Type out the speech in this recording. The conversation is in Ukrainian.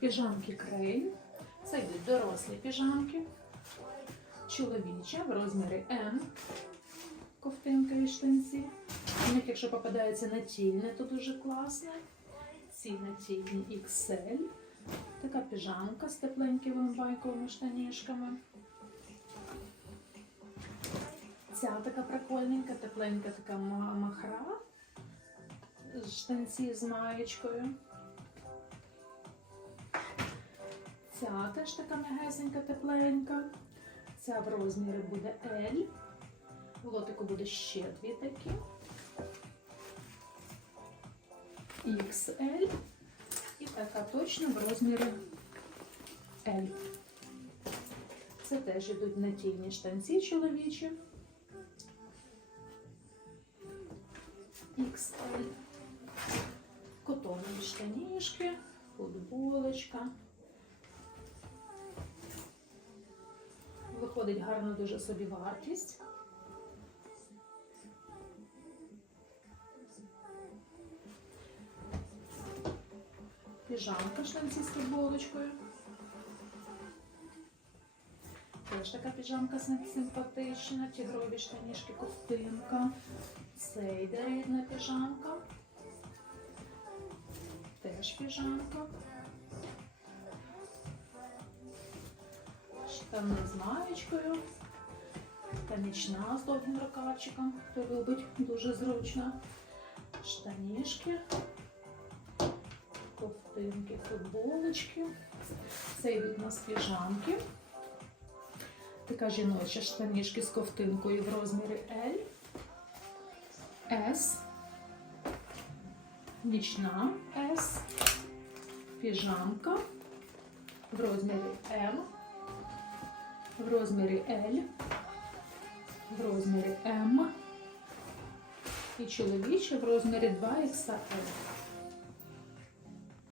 Піжамки Крейн. Це йдуть дорослі піжамки. Чоловіча в розмірі М. Ковтинка і штанці. У них, якщо попадається натільне, то дуже класне. Ці натільні XL. Така піжамка з тепленькими байковими штанішками. Ця така прикольненька, тепленька така махра. Штанці з маєчкою. Ця теж така м'ягесенька, тепленька. Ця в розмірі буде L. В лотику буде ще дві такі. XL. І така точно в розмірі L. Це теж йдуть натільні штанці чоловічі. XL. Котонові штанішки, футболочка. Виходить гарно дуже собі вартість. Піжамка штанці з футболочкою. Теж така піжамка симпатична, тігрові штанішки, ковтинка. Це йде рідна піжамка. Теж піжамка. Штани з маєчкою. Та нічна з довгим рукавчиком, хто любить, дуже зручно. Штанішки, ковтинки, футболочки. Це йдуть нас піжамки. Така жіноча штанішки з ковтинкою в розмірі L. S. Нічна S. Піжамка в розмірі М. В розмірі L. В розмірі М. І чоловіче в розмірі 2XL.